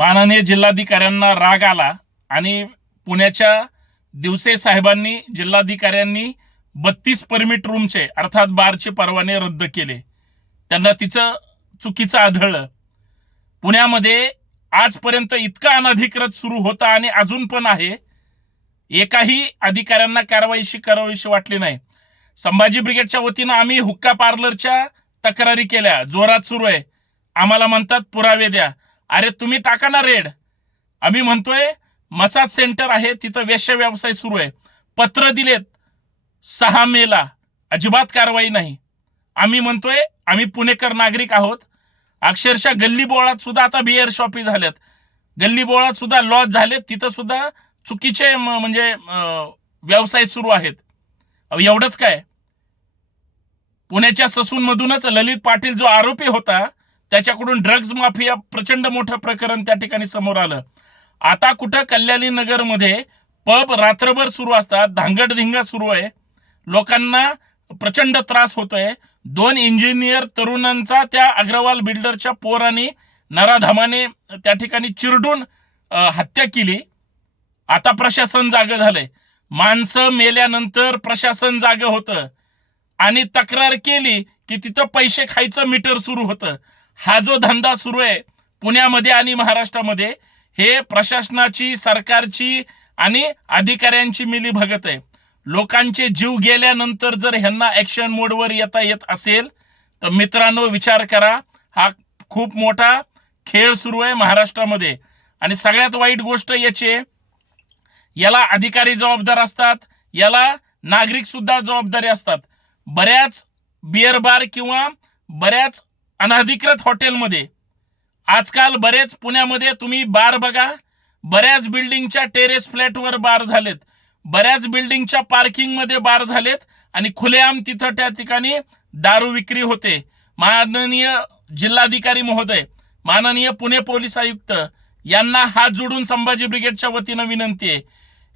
माननीय जिल्हाधिकाऱ्यांना राग आला आणि पुण्याच्या दिवसे साहेबांनी जिल्हाधिकाऱ्यांनी बत्तीस परमिट रूमचे अर्थात बारचे परवाने रद्द केले. त्यांना तिचं चुकीचं आढळलं. पुण्यामध्ये आजपर्यंत इतका अनधिकृत सुरू होता आणि अजून पण आहे. एकाही अधिकाऱ्यांना कारवाईशी करावीशी वाटली नाही. संभाजी ब्रिगेडच्या वतीनं आम्ही हुक्का पार्लरच्या तक्रारी केल्या. जोरात सुरू आहे. आम्हाला म्हणतात पुरावे द्या. अरे तुम्ही टाका ना रेड. आम्ही म्हणतोय मसाज सेंटर आहे तिथं वेश्य व्यवसाय सुरू आहे. पत्र दिलेत सहा मेला. अजिबात कारवाई नाही. आम्ही म्हणतोय आम्ही पुणेकर नागरिक आहोत. अक्षरशः गल्ली बोळात सुद्धा आता बिअर शॉपी झाल्यात गल्ली बोळात सुद्धा लॉज झालेत तिथं सुद्धा चुकीचे म्हणजे व्यवसाय सुरू आहेत. अहो, एवढंच काय? पुण्याच्या ससूनमधूनच ललित पाटील जो आरोपी होता त्याच्याकडून ड्रग्ज माफिया प्रचंड मोठं प्रकरण त्या ठिकाणी समोर आलं. आता कुठं कल्याणी नगरमध्ये पब रात्रभर सुरू असतात धांगडधिंगा सुरू आहे. लोकांना प्रचंड त्रास होतोय. दोन इंजिनियर तरुणांचा त्या अग्रवाल बिल्डरच्या पोराने नराधामाने त्या ठिकाणी चिरडून हत्या केली. आता प्रशासन जागं झालंय. माणसं मेल्यानंतर प्रशासन जागं होतं. आणि तक्रार केली की तिथं पैसे खायचं मीटर सुरू होतं. हा जो धंदा सुरू आहे पुण्यामध्ये आणि महाराष्ट्रामध्ये हे प्रशासनाची सरकारची आणि अधिकाऱ्यांची मिली भगत आहे. लोकांचे जीव गेल्यानंतर जर ह्यांना ॲक्शन मोडवर येता येत असेल तर मित्रांनो विचार करा. हा खूप मोठा खेळ सुरू आहे महाराष्ट्रामध्ये. आणि सगळ्यात वाईट गोष्ट याची आहे, याला अधिकारी जबाबदार असतात याला नागरिक सुद्धा जबाबदारी असतात. बऱ्याच बिअर बार किंवा बऱ्याच अनधिकृत हॉटेलमध्ये. आजकाल बरेच पुण्यामध्ये तुम्ही बार बघा बऱ्याच बिल्डिंगच्या टेरेस फ्लॅटवर बार झालेत. बऱ्याच बिल्डिंगच्या पार्किंगमध्ये बार झालेत आणि खुलेआम तिथं त्या ठिकाणी दारू विक्री होते. माननीय जिल्हाधिकारी महोदय माननीय पुणे पोलीस आयुक्त यांना हात जोडून संभाजी ब्रिगेडच्या वतीनं विनंती आहे.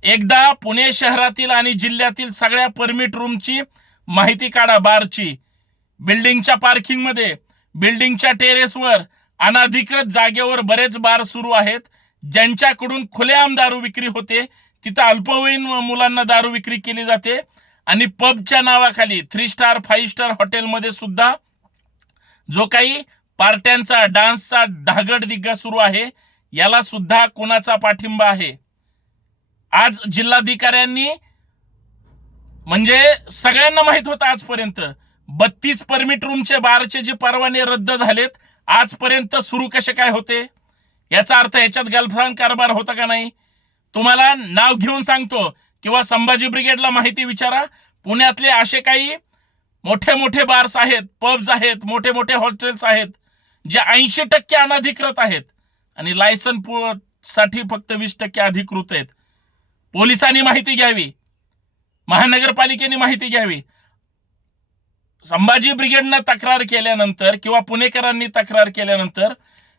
एकदा पुणे शहरातील आणि जिल्ह्यातील सगळ्या परमिट रूमची माहिती काढा बारची. बिल्डिंगच्या पार्किंगमध्ये बिल्डिंगच्या टेरेसवर अनाधिकृत जागेवर बरेच बार सुरू आहेत. ज्यांच्याकडून खुलेआम दारू विक्री होते तिथं अल्पवयीन मुलांना दारू विक्री केली जाते. आणि पबच्या नावाखाली थ्री स्टार फाईव्ह स्टार हॉटेलमध्ये सुद्धा जो काही पार्ट्यांचा डान्सचा धागड दिग्गा सुरू आहे याला सुद्धा कोणाचा पाठिंबा आहे? आज जिल्हाधिकाऱ्यांनी म्हणजे सगळ्यांना माहीत होतं आजपर्यंत. बत्तीस परमिट रूमचे बारचे जे परवाने रद्द झालेत आजपर्यंत सुरू कसे काय होते? याचा अर्थ याच्यात गलफान कारभार होता का नाही? तुम्हाला नाव घेऊन सांगतो किंवा संभाजी ब्रिगेडला माहिती विचारा. पुण्यातले असे काही मोठे मोठे बार्स आहेत पब्स आहेत मोठे मोठे हॉटेल्स आहेत जे ऐंशी टक्के अनधिकृत आहेत. आणि लायसनसाठी फक्त वीस टक्के अधिकृत आहेत. पोलिसांनी माहिती घ्यावी. महानगरपालिकेने माहिती घ्यावी. संभाजी ब्रिगेडनं तक्रार केल्यानंतर किंवा पुणेकरांनी तक्रार केल्यानंतर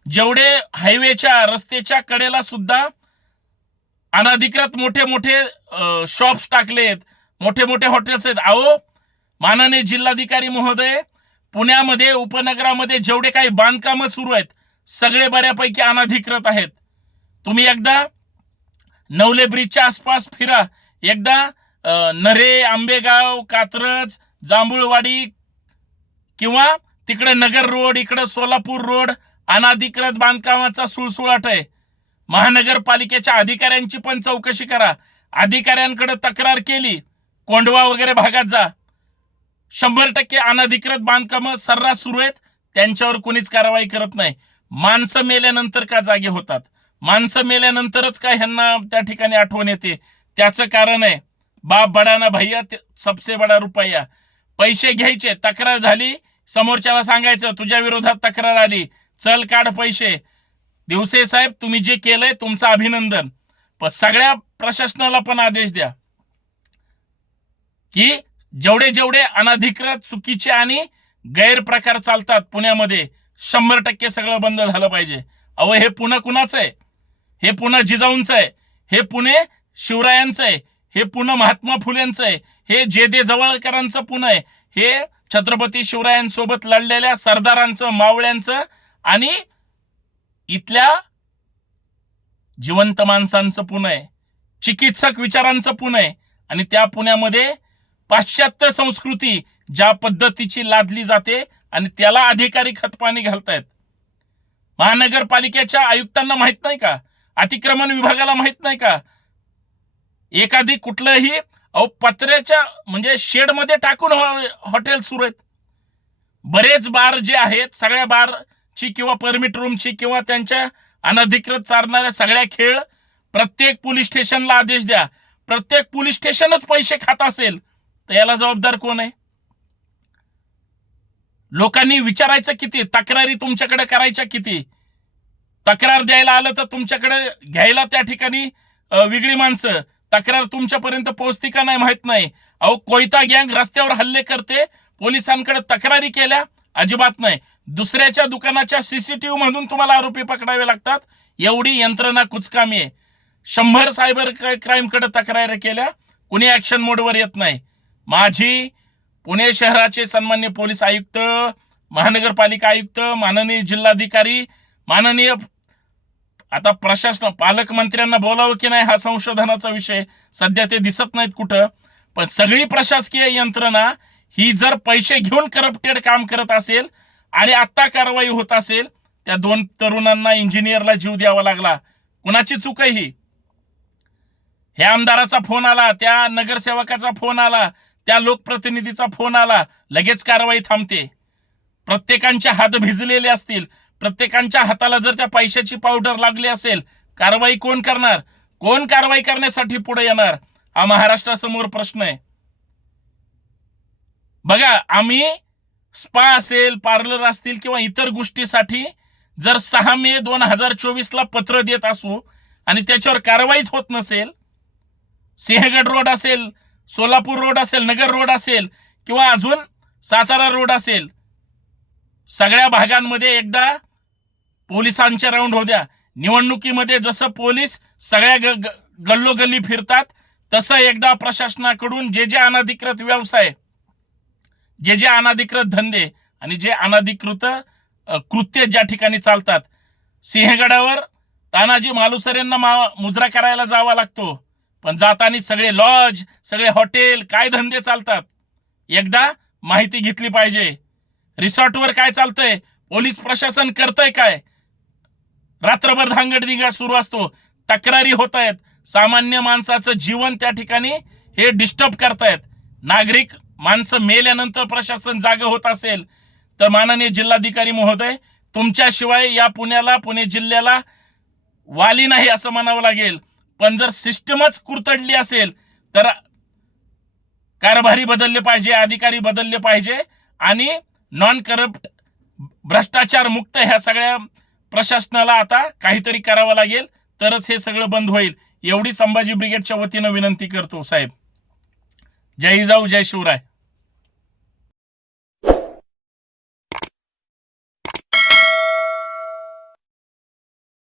जेवढे हायवेच्या रस्त्याच्या कडेला सुद्धा अनधिकृत मोठे मोठे शॉप्स टाकलेत मोठे मोठे हॉटेल्स आहेत. अहो माननीय जिल्हाधिकारी महोदय पुण्यामध्ये उपनगरामध्ये जेवढे काही बांधकामं सुरू आहेत सगळे बऱ्यापैकी अनधिकृत आहेत. तुम्ही एकदा नवले ब्रिजच्या आसपास फिरा. एकदा नरे आंबेगाव कात्रज जांभूळवाडी किंवा तिकडे नगर रोड इकडे सोलापूर रोड अनाधिकृत बांधकामाचा सुळसुळाट आहे. महानगरपालिकेच्या अधिकाऱ्यांची पण चौकशी करा. अधिकाऱ्यांकडे तक्रार केली कोंडवा वगैरे भागात जा. शंभर टक्के अनधिकृत बांधकामं सर्रास सुरू आहेत त्यांच्यावर कोणीच कारवाई करत नाही. माणसं मेल्यानंतर का जागे होतात? माणसं मेल्यानंतरच काय ह्यांना त्या ठिकाणी आठवण येते? त्याचं कारण आहे बाप बडाना भैया सबसे बडा रुपया. पैसे घ्यायचे तक्रार झाली समोरच्याला सांगायचं तुझ्या विरोधात तक्रार आली चल काढ पैसे. दिवसे साहेब तुम्ही जे केलंय तुमचं अभिनंदन. पण सगळ्या प्रशासनाला पण आदेश द्या. की जेवढे जेवढे अनधिकृत चुकीचे आणि गैरप्रकार चालतात पुण्यामध्ये शंभर टक्के सगळं बंद झालं पाहिजे. अहो हे पुणे कुणाचं आहे? हे पुणे जिजाऊंचं आहे? हे पुणे शिवरायांचं आहे? हे पुणे महात्मा फुलेंचं आहे. हे जे दे जवळकरांचं पुणे आहे. हे छत्रपती शिवरायांसोबत लढलेल्या सरदारांचं मावळ्यांचं आणि इथल्या जिवंत माणसांचं पुणे आहे. चिकित्सक विचारांचं पुणे आहे. आणि त्या पुण्यामध्ये पाश्चात्य संस्कृती ज्या पद्धतीची लादली जाते आणि त्याला अधिकारी खतपाणी घालतायत. महानगरपालिकेच्या आयुक्तांना माहीत नाही का? अतिक्रमण विभागाला माहीत नाही का? एखादी कुठलंही अहो पत्र्याच्या म्हणजे शेडमध्ये टाकून हॉटेल सुरू आहेत. बरेच बार जे आहेत सगळ्या बारची किंवा परमिट रूमची किंवा त्यांच्या अनधिकृत चालणाऱ्या सगळ्या खेळ प्रत्येक पोलीस स्टेशनला आदेश द्या. प्रत्येक पोलीस स्टेशनच पैसे खात असेल तर याला जबाबदार कोण आहे? लोकांनी विचारायचं किती? तक्रारी तुमच्याकडे करायच्या किती? तक्रार द्यायला आलं तर तुमच्याकडे घ्यायला त्या ठिकाणी वेगळी माणसं. तक्रार तुमच्यापर्यंत पोहोचती का नाही माहीत नाही. अहो कोयता गँग रस्त्यावर हल्ले करते पोलिसांकडे तक्रारी केल्या अजिबात नाही. दुसऱ्याच्या दुकानाच्या सीसीटीव्ही मधून तुम्हाला आरोपी पकडावे लागतात एवढी यंत्रणा कुचकामी आहे. शंभर सायबर क्राईमकडे तक्रारी केल्या कुणी ऍक्शन मोडवर येत नाही. माझी पुणे शहराचे सन्मान्य पोलीस आयुक्त महानगरपालिका आयुक्त माननीय जिल्हाधिकारी माननीय आता प्रशासन पालकमंत्र्यांना बोलावं की नाही हा संशोधनाचा विषय सध्या ते दिसत नाहीत कुठं. पण सगळी प्रशासकीय यंत्रणा ही जर पैसे घेऊन करप्टेड काम करत असेल आणि आत्ता कारवाई होत असेल त्या दोन तरुणांना इंजिनियरला जीव द्यावा लागला. कुणाची चूक आहे ही? ह्या आमदाराचा फोन आला त्या नगरसेवकाचा फोन आला त्या लोकप्रतिनिधीचा फोन आला लगेच कारवाई थांबते. प्रत्येकांचे हात भिजलेले असतील. प्रत्येकांच्या हाताला जर त्या पैशाची पावडर लागली असेल कारवाई कोण करणार? कोण कारवाई करण्यासाठी पुढे येणार? हा महाराष्ट्रासमोर प्रश्न आहे. बघा आम्ही स्पा असेल पार्लर असतील किंवा इतर गोष्टीसाठी जर सहा मे दोन हजार चोवीसला पत्र देत असू आणि त्याच्यावर कारवाईच होत नसेल सिंहगड रोड असेल सोलापूर रोड असेल नगर रोड असेल किंवा अजून सातारा रोड असेल सगळ्या भागांमध्ये एकदा पोलिसांचे राऊंड होत्या. निवडणुकीमध्ये जसं पोलीस सगळ्या गल्लोगल्ली फिरतात तसं एकदा प्रशासनाकडून जे जे अनधिकृत व्यवसाय जे जे अनधिकृत धंदे आणि जे अनधिकृत कृत्य ज्या ठिकाणी चालतात सिंहगडावर तानाजी मालुसरेंना मा- मुजरा करायला जावा लागतो. पण जाताना सगळे लॉज सगळे हॉटेल काय धंदे चालतात? एकदा माहिती घेतली पाहिजे. रिसॉर्टवर काय चालतंय? पोलीस प्रशासन करतंय काय? रात्रभर धांगडधिंगा सुरू असतो. तक्रारी होत आहेत सामान्य माणसाचं जीवन त्या ठिकाणी हे डिस्टर्ब करतायत. नागरिक माणसं मेल्यानंतर प्रशासन जाग होत असेल. तर माननीय जिल्हाधिकारी महोदय तुमच्याशिवाय या पुण्याला पुणे जिल्ह्याला वाली नाही असं म्हणावं लागेल. पण जर सिस्टमच कुरतडली असेल तर कारभारी बदलले पाहिजे अधिकारी बदलले पाहिजे आणि नॉन करप्ट भ्रष्टाचार मुक्त ह्या सगळ्या प्रशासनाला आता काहीतरी करावं लागेल तरच हे सगळं बंद होईल. एवढी संभाजी ब्रिगेडच्या वतीनं विनंती करतो साहेब. जय जाऊ जय शिवराय.